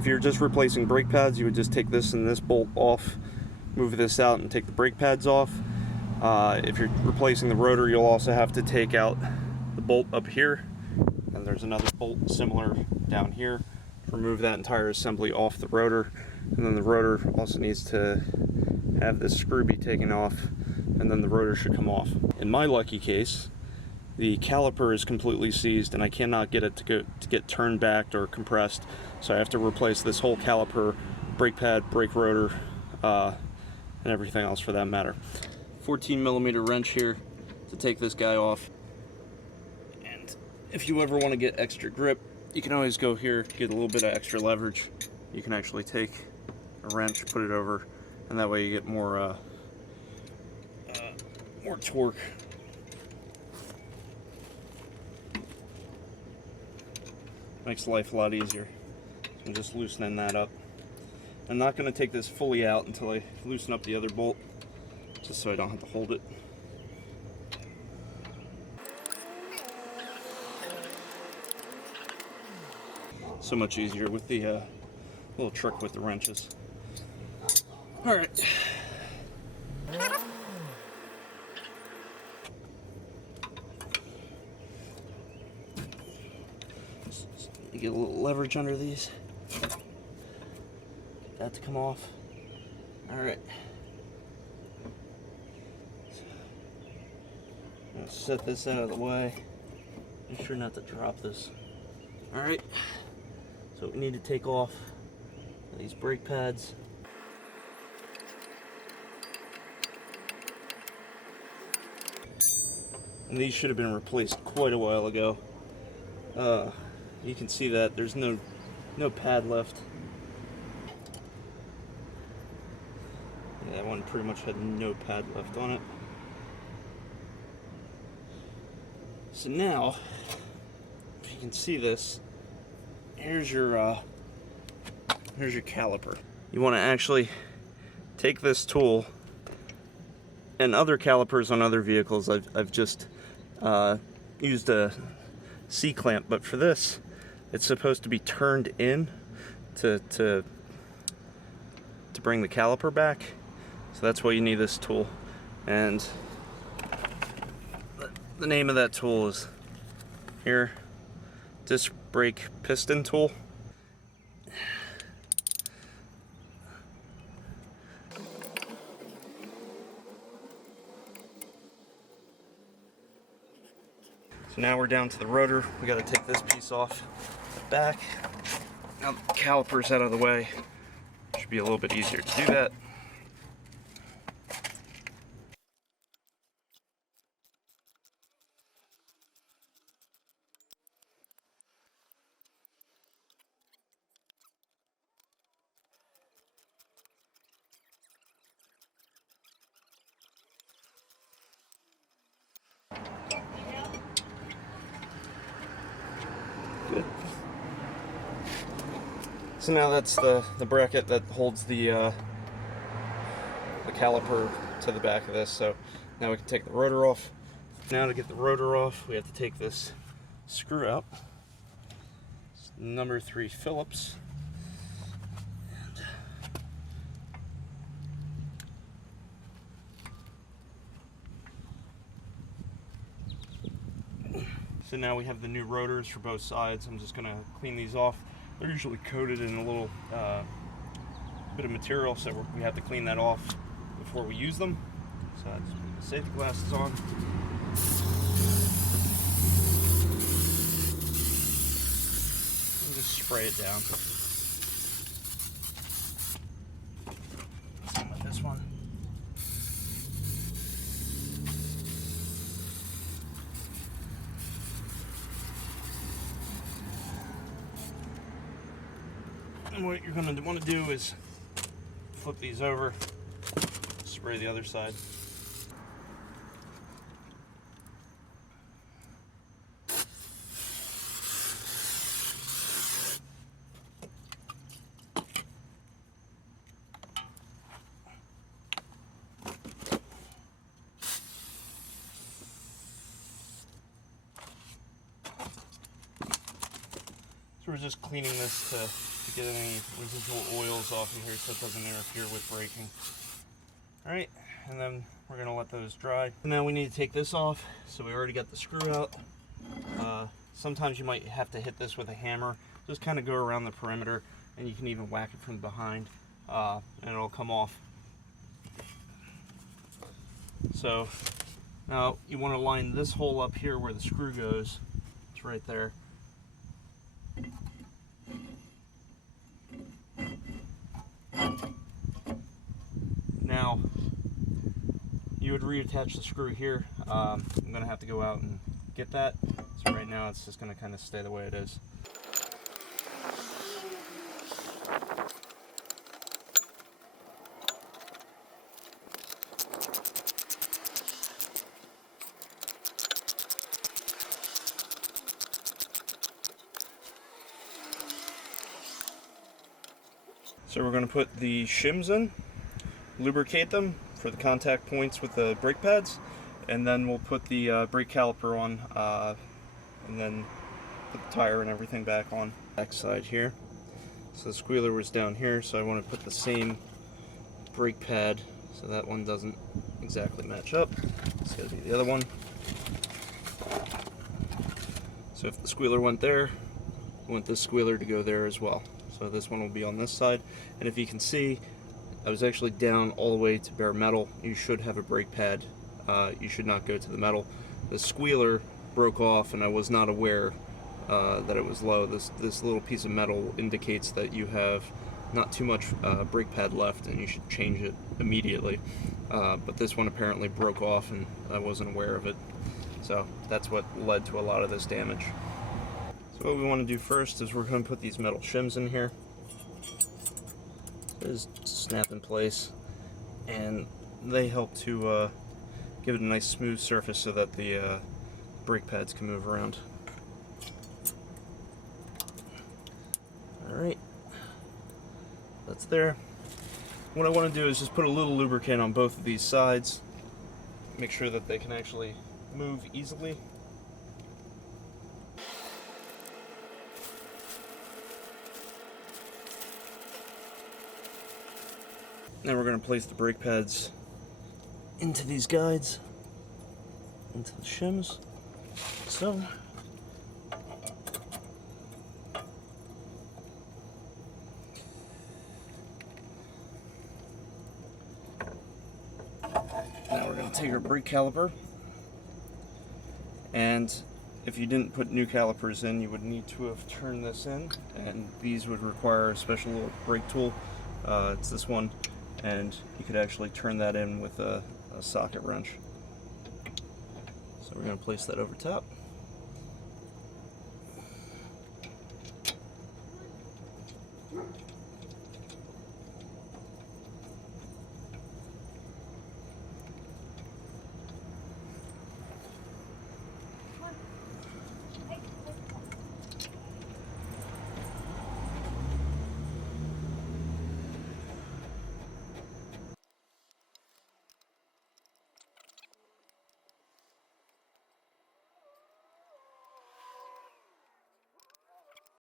If you're just replacing brake pads, you would just take this and this bolt off, move this out, and take the brake pads off. If you're replacing the rotor, you'll also have to take out the bolt up here, and there's another bolt similar down here. Remove that entire assembly off the rotor, and then the rotor also needs to have this screw be taken off, and then the rotor should come off. In my lucky case, the caliper is completely seized and I cannot get it to get turned back or compressed, so I have to replace this whole caliper, brake pad, brake rotor, and everything else for that matter. 14mm wrench here to take this guy off, and if you ever want to get extra grip, you can always go here, get a little bit of extra leverage. You can actually take a wrench, put it over, and that way you get more torque. Makes life a lot easier. So I'm just loosening that up. I'm not going to take this fully out until I loosen up the other bolt, just so I don't have to hold it. So much easier with the little trick with the wrenches. Alright. Get a little leverage under these. Get that to come off. Alright. I'm gonna set this out of the way. Make sure not to drop this. Alright. So we need to take off these brake pads. And these should have been replaced quite a while ago. You can see that there's no pad left. Yeah, that one pretty much had no pad left on it. So now, if you can see this, here's your caliper. You want to actually take this tool, and other calipers on other vehicles, I've just used a C-clamp, but for this, it's supposed to be turned in to bring the caliper back. So that's why you need this tool. And the name of that tool is here, disc brake piston tool. So now we're down to the rotor. We got to take this piece off the back. Now the caliper's out of the way. Should be a little bit easier to do that. Good. So now that's the bracket that holds the caliper to the back of this. So now we can take the rotor off. Now to get the rotor off, we have to take this screw out. It's number 3 Phillips. So now we have the new rotors for both sides. I'm just gonna clean these off. They're usually coated in a little bit of material, so we have to clean that off before we use them. So I just put the safety glasses on. And just spray it down. Same with this one. And what you're going to want to do is flip these over, spray the other side. So we're just cleaning this to to get any residual oils off of here so it doesn't interfere with braking. Alright, and then we're going to let those dry. Now we need to take this off, so we already got the screw out. Sometimes you might have to hit this with a hammer. Just kind of go around the perimeter, and you can even whack it from behind, and it'll come off. So now you want to line this hole up here where the screw goes. It's right there. Now you would reattach the screw here. I'm going to have to go out and get that. So right now it's just going to kind of stay the way it is. So we're going to put the shims in, lubricate them for the contact points with the brake pads, and then we'll put the brake caliper on, and then put the tire and everything back on. Back side here. So the squealer was down here, so I want to put the same brake pad, so that one doesn't exactly match up. It's got to be the other one. So if the squealer went there, I want this squealer to go there as well. So this one will be on this side, and if you can see, I was actually down all the way to bare metal. You should have a brake pad. You should not go to the metal. The squealer broke off, and I was not aware that it was low. This little piece of metal indicates that you have not too much brake pad left, and you should change it immediately. But this one apparently broke off, and I wasn't aware of it. So that's what led to a lot of this damage. So what we want to do first is we're going to put these metal shims in here. Just snap in place, and they help to give it a nice smooth surface so that the brake pads can move around. Alright, that's there. What I want to do is just put a little lubricant on both of these sides, make sure that they can actually move easily. Now we're going to place the brake pads into these guides, into the shims. So, now we're going to take our brake caliper, and if you didn't put new calipers in, you would need to have turned this in, and these would require a special little brake tool. It's this one. And you could actually turn that in with a socket wrench. So we're going to place that over top.